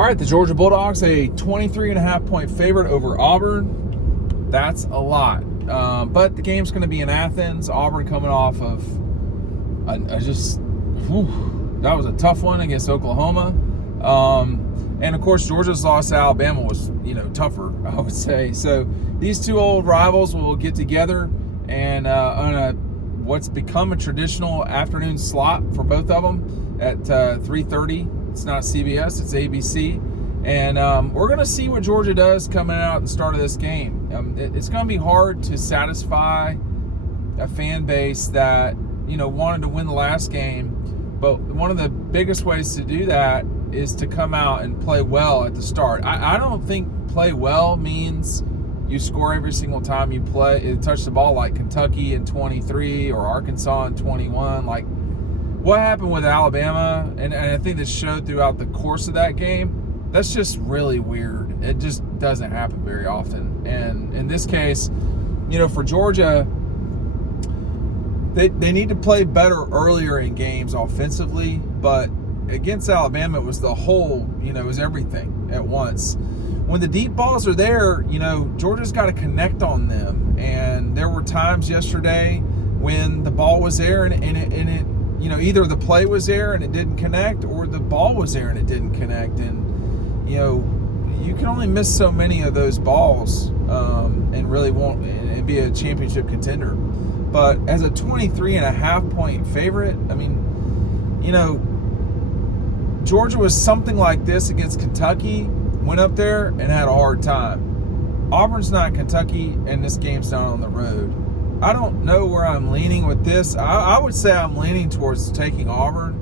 All right, the Georgia Bulldogs, a 23.5-point favorite over Auburn. That's a lot. But the game's going to be in Athens. Auburn coming off of that was a tough one against Oklahoma. And, of course, Georgia's loss to Alabama was, tougher, I would say. So these two old rivals will get together and on what's become a traditional afternoon slot for both of them at 3:30. It's not CBS, it's ABC. And we're going to see what Georgia does coming out at the start of this game. It's going to be hard to satisfy a fan base that, wanted to win the last game. But one of the biggest ways to do that is to come out and play well at the start. I don't think play well means you score every single time you touch the ball, like Kentucky in 23 or Arkansas in 21. Like what happened with Alabama, and I think this showed throughout the course of that game, that's just really weird. It just doesn't happen very often. And in this case, for Georgia, they need to play better earlier in games offensively, but against Alabama, it was the whole, it was everything at once. When the deep balls are there, Georgia's got to connect on them. And there were times yesterday when the ball was there and it either the play was there and it didn't connect, or the ball was there and it didn't connect. And, you can only miss so many of those balls and really won't and be a championship contender. But as a 23.5-point favorite, Georgia was something like this against Kentucky, went up there and had a hard time. Auburn's not Kentucky, and this game's not on the road. I don't know where I'm leaning with this. I would say I'm leaning towards taking Auburn,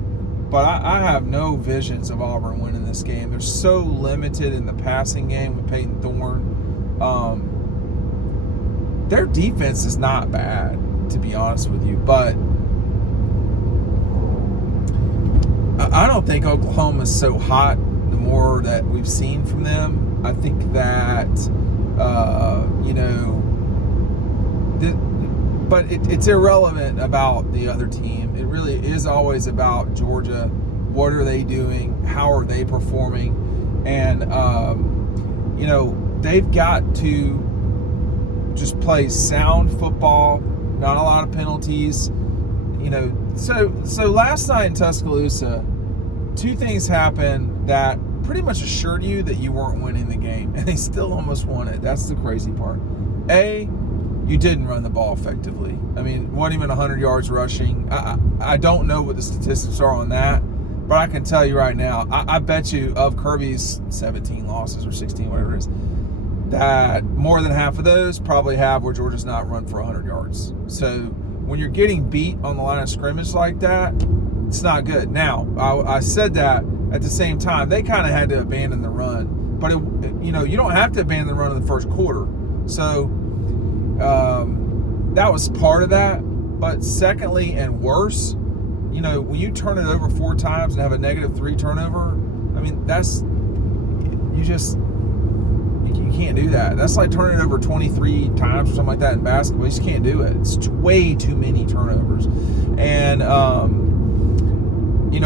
but I have no visions of Auburn winning this game. They're so limited in the passing game with Peyton Thorne. Their defense is not bad, to be honest with you, but I don't think Oklahoma is so hot the more that we've seen from them. I think that, but it's irrelevant about the other team. It really is always about Georgia. What are they doing? How are they performing? And, they've got to just play sound football, not a lot of penalties. So last night in Tuscaloosa, two things happened that pretty much assured you that you weren't winning the game, and they still almost won it. That's the crazy part. A, you didn't run the ball effectively. Wasn't even 100 yards rushing. I don't know what the statistics are on that, but I can tell you right now, I bet you of Kirby's 17 losses or 16, whatever it is, that more than half of those probably have where Georgia's not run for 100 yards. So when you're getting beat on the line of scrimmage like that, it's not good. Now, I said that at the same time, they kind of had to abandon the run. But, you don't have to abandon the run in the first quarter. So that was part of that. But secondly, and worse, when you turn it over 4 times and have a -3 turnover, you can't do that. That's like turning it over 23 times or something like that in basketball. You just can't do it. It's way too many turnovers. And,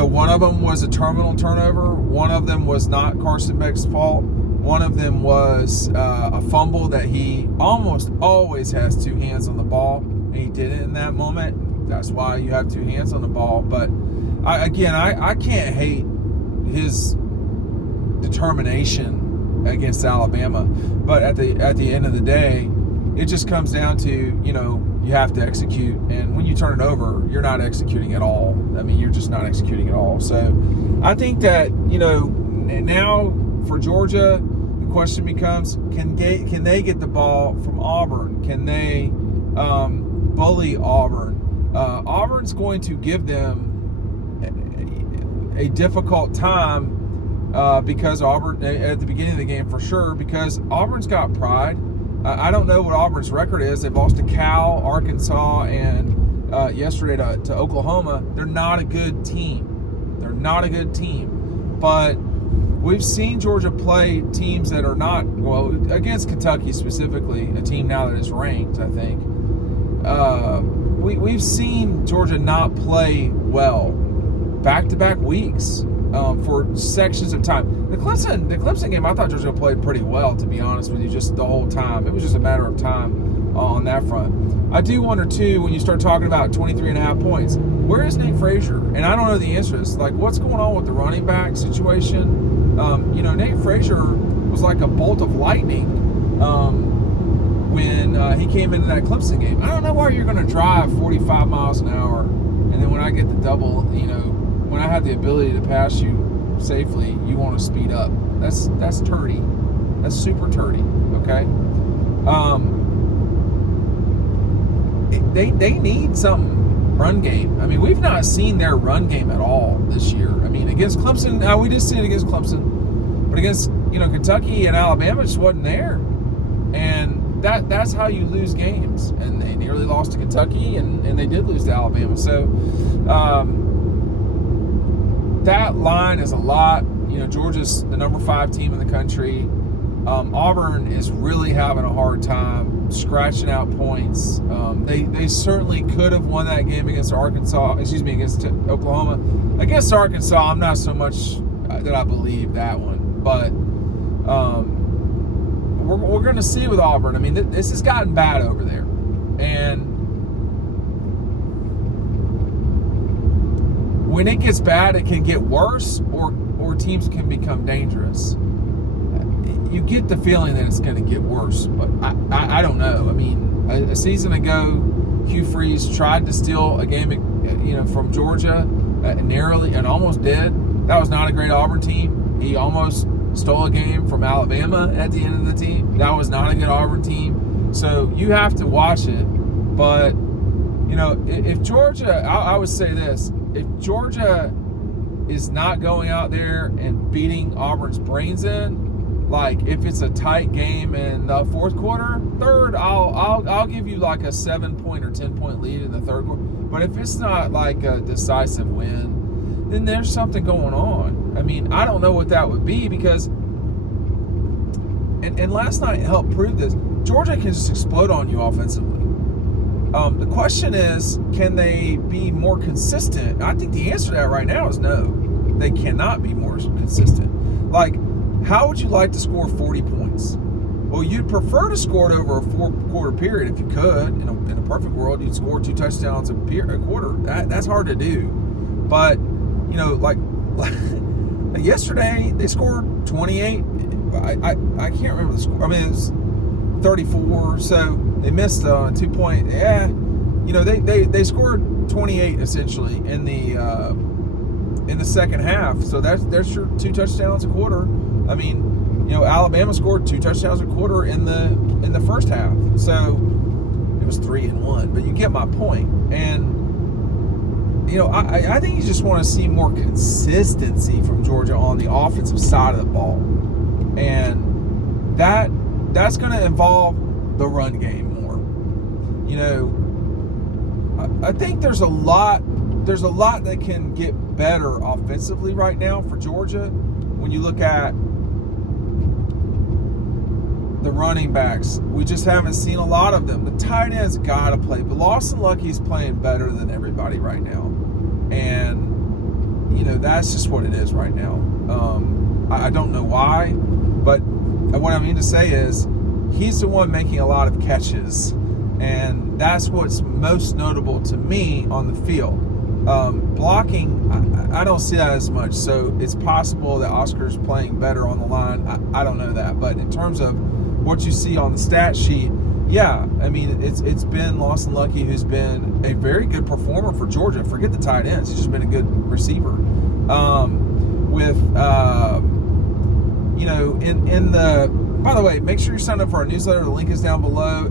one of them was a terminal turnover. One of them was not Carson Beck's fault. One of them was a fumble that he almost always has 2 hands on the ball, and he did it in that moment. That's why you have 2 hands on the ball. But, I can't hate his determination against Alabama, but at the end of the day, it just comes down to you have to execute, and when you turn it over, you're not executing at all. You're just not executing at all. So I think that now for Georgia, the question becomes: can they get the ball from Auburn? Can they bully Auburn? Auburn's going to give them a difficult time. Because Auburn, at the beginning of the game for sure, because Auburn's got pride. I don't know what Auburn's record is. They've lost to Cal, Arkansas, and yesterday to Oklahoma. They're not a good team. But we've seen Georgia play teams that are not, against Kentucky specifically, a team now that is ranked, I think. We've seen Georgia not play well back-to-back weeks. for sections of time. The Clemson game, I thought Georgia played pretty well, to be honest with you, just the whole time. It was just a matter of time on that front. I do wonder, too, when you start talking about 23.5 points, where is Nate Frazier? And I don't know the answer to this. Like, what's going on with the running back situation? Nate Frazier was like a bolt of lightning when he came into that Clemson game. I don't know why you're going to drive 45 miles an hour, and then when I get the double, when I have the ability to pass you safely, you want to speed up. That's turdy. That's super turdy, okay? They need some run game. I mean, we've not seen their run game at all this year. I mean, against Clemson, we did see it against Clemson, but against Kentucky and Alabama, it just wasn't there. And that's how you lose games. And they nearly lost to Kentucky, and they did lose to Alabama. So that line is a lot. Georgia's the number 5 team in the country. Auburn is really having a hard time scratching out points. They certainly could have won that game against against Oklahoma. Against Arkansas, I'm not so much that I believe that one. But we're going to see with Auburn. I mean, this has gotten bad over there. And when it gets bad, it can get worse, or teams can become dangerous. You get the feeling that it's going to get worse, but I don't know. I mean, a season ago, Hugh Freeze tried to steal a game, from Georgia, narrowly, and almost did. That was not a great Auburn team. He almost stole a game from Alabama at the end of the team. That was not a good Auburn team. So you have to watch it. But, if Georgia, I would say this, if Georgia is not going out there and beating Auburn's brains in, like if it's a tight game in the fourth quarter, third, I'll give you like a 7-point or 10-point lead in the third quarter. But if it's not like a decisive win, then there's something going on. I mean, I don't know what that would be, because and last night helped prove this. Georgia can just explode on you offensively. The question is, can they be more consistent? I think the answer to that right now is no. They cannot be more consistent. Like, how would you like to score 40 points? Well, you'd prefer to score it over a 4-quarter period if you could. In a perfect world, you'd score 2 touchdowns a quarter. That's hard to do. But, like yesterday, they scored 28. I can't remember the score. I mean, it was 34, so they missed on a 2-point. Yeah, they scored 28 essentially in the second half. So there's your 2 touchdowns a quarter. I mean, Alabama scored 2 touchdowns a quarter in the first half. So it was 3 and 1. But you get my point. And I think you just want to see more consistency from Georgia on the offensive side of the ball, and that's going to involve the run game more. I think there's a lot that can get better offensively right now for Georgia. When you look at the running backs, we just haven't seen a lot of them. The tight ends got to play, but Lawson Lucky's playing better than everybody right now, and that's just what it is right now. I don't know why, but what I mean to say is he's the one making a lot of catches, and that's what's most notable to me on the field. Blocking, I don't see that as much, so it's possible that Oscar's playing better on the line. I don't know that, but in terms of what you see on the stat sheet, yeah, I mean, it's been Lawson Lucky who's been a very good performer for Georgia. Forget the tight ends; he's just been a good receiver. By the way, make sure you sign up for our newsletter. The link is down below.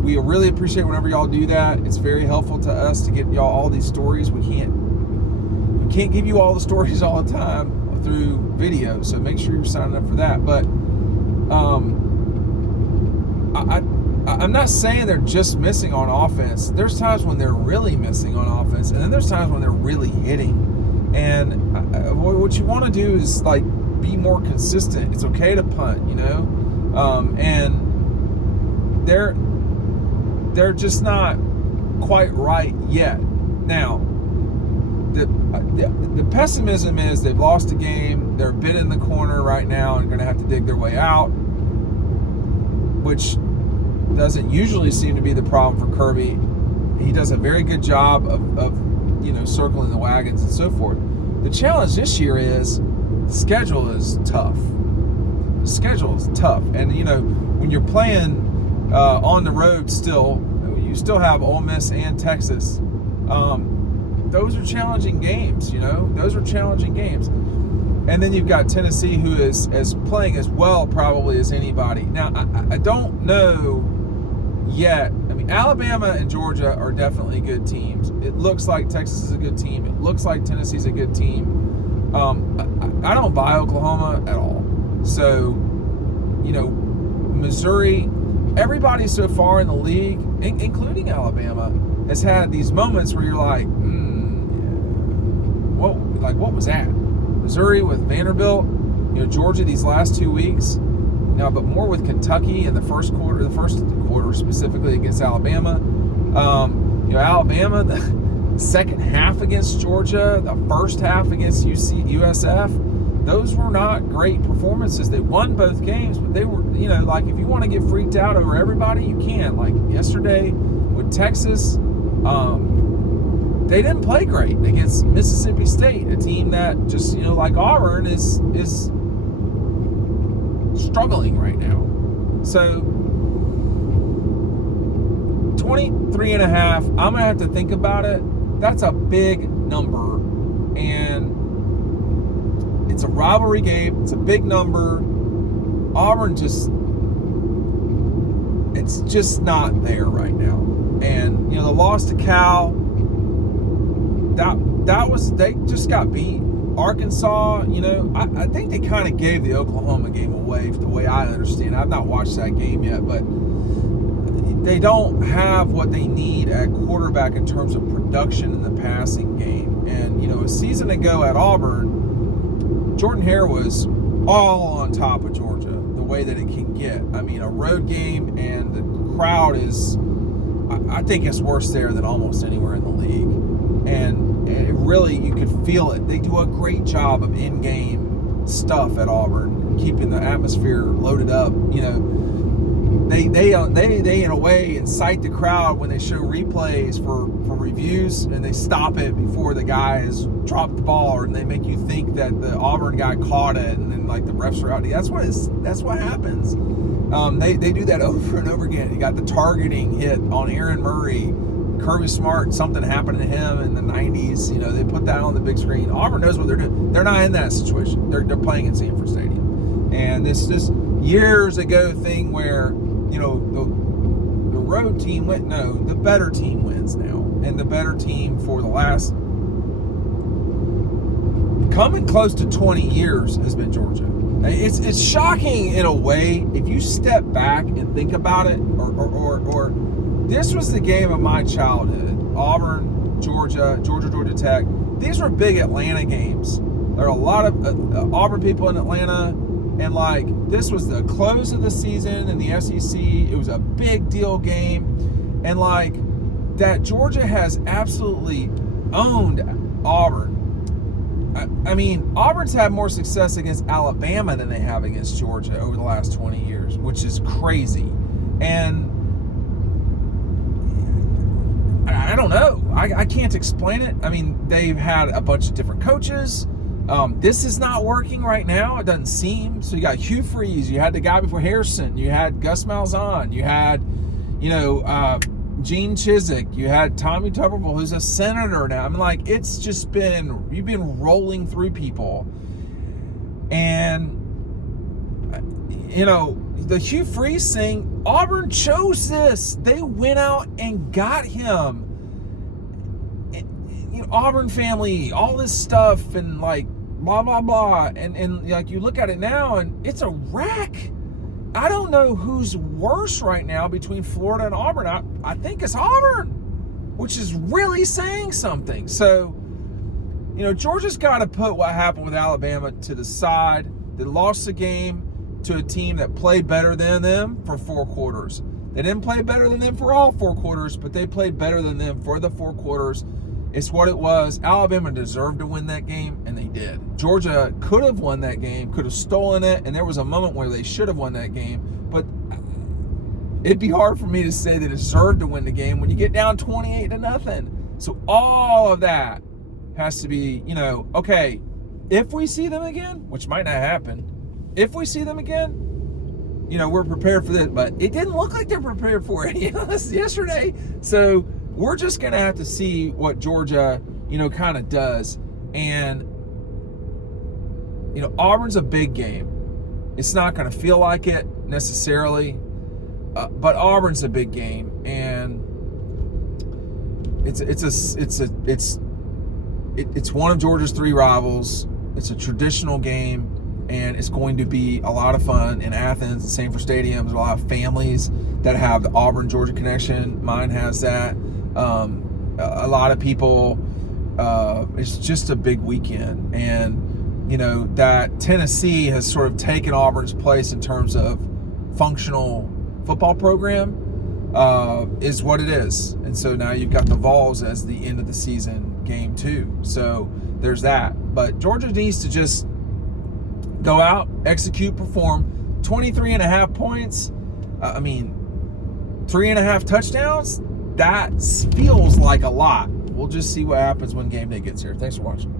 We really appreciate whenever y'all do that. It's very helpful to us to get y'all all these stories. We can't give you all the stories all the time through video, so make sure you're signing up for that. But I'm not saying they're just missing on offense. There's times when they're really missing on offense, and then there's times when they're really hitting. And what you want to do is like be more consistent. It's okay to punt, and they're just not quite right yet. Now, the pessimism is they've lost a game. They're a bit in the corner right now and going to have to dig their way out, which doesn't usually seem to be the problem for Kirby. He does a very good job of circling the wagons and so forth. The challenge this year is the schedule is tough. The schedule is tough. And, when you're playing on the road still, you still have Ole Miss and Texas. Those are challenging games, Those are challenging games. And then you've got Tennessee, who is playing as well probably as anybody. Now, I don't know yet. I mean, Alabama and Georgia are definitely good teams. It looks like Texas is a good team. It looks like Tennessee's a good team. I don't buy Oklahoma at all. So, Missouri, everybody so far in the league, including Alabama, has had these moments where you're like, what was that? Missouri with Vanderbilt, Georgia these last 2 weeks. Now, but more with Kentucky in the first quarter specifically against Alabama. Alabama, the second half against Georgia, the first half against USF. Those were not great performances. They won both games, but they were, if you want to get freaked out over everybody, you can. Like yesterday with Texas, they didn't play great against Mississippi State, a team that just, like Auburn is struggling right now. So 23.5, I'm going to have to think about it. That's a big number. And it's a rivalry game. It's a big number. Auburn it's just not there right now. And, the loss to Cal, they just got beat. Arkansas, I think they kind of gave the Oklahoma game away, the way I understand. I've not watched that game yet, but they don't have what they need at quarterback in terms of production in the passing game. And, a season ago at Auburn, Jordan Hare was all on top of Georgia, the way that it can get. I mean, a road game, and the crowd is, I think it's worse there than almost anywhere in the league. And it really, you could feel it. They do a great job of in-game stuff at Auburn, keeping the atmosphere loaded up. They in a way incite the crowd when they show replays for reviews, and they stop it before the guy has dropped the ball, and they make you think that the Auburn guy caught it, and then the refs are out. That's what happens. They do that over and over again. You got the targeting hit on Aaron Murray. Kirby Smart, something happened to him in the 90s. They put that on the big screen. Auburn knows what they're doing. They're not in that situation. They're playing at Sanford Stadium. And this years ago thing where, the road team the better team wins now. And the better team for the last coming close to 20 years has been Georgia. It's shocking in a way if you step back and think about it, or this was the game of my childhood. Auburn, Georgia Tech. These were big Atlanta games. There are a lot of Auburn people in Atlanta, and this was the close of the season in the SEC. It was a big deal game, and that Georgia has absolutely owned Auburn. I mean, Auburn's had more success against Alabama than they have against Georgia over the last 20 years, which is crazy. And I don't know. I can't explain it. I mean, they've had a bunch of different coaches. This is not working right now. It doesn't seem. So you got Hugh Freeze. You had the guy before Harrison. You had Gus Malzahn. You had, Gene Chizik. You had Tommy Tuberville, who's a senator now. I mean, it's just you've been rolling through people. And, the Hugh Freeze thing, Auburn chose this. They went out and got him. Auburn family, all this stuff, and blah, blah, blah. And you look at it now, and it's a wreck. I don't know who's worse right now between Florida and Auburn. I think it's Auburn, which is really saying something. So, Georgia's got to put what happened with Alabama to the side. They lost the game to a team that played better than them for 4 quarters. They didn't play better than them for all 4 quarters, but they played better than them for the 4 quarters. It's what it was. Alabama deserved to win that game, and they did. Georgia could have won that game, could have stolen it, and there was a moment where they should have won that game. But it'd be hard for me to say they deserved to win the game when you get down 28-0. So all of that has to be, okay, if we see them again, which might not happen, if we see them again, we're prepared for this. But it didn't look like they're prepared for it yesterday. So we're just going to have to see what Georgia, kind of does. And, Auburn's a big game. It's not going to feel like it necessarily, but Auburn's a big game, and it's one of Georgia's 3 rivals. It's a traditional game, and it's going to be a lot of fun in Athens and Sanford Stadium. There's a lot of families that have the Auburn-Georgia connection. Mine has that. A lot of people. It's just a big weekend, and that Tennessee has sort of taken Auburn's place in terms of functional football program is what it is. And so now you've got the Vols as the end of the season game too. So there's that. But Georgia needs to just go out, execute, perform. 23.5 points. 3.5 touchdowns. That feels like a lot. We'll just see what happens when game day gets here. Thanks for watching.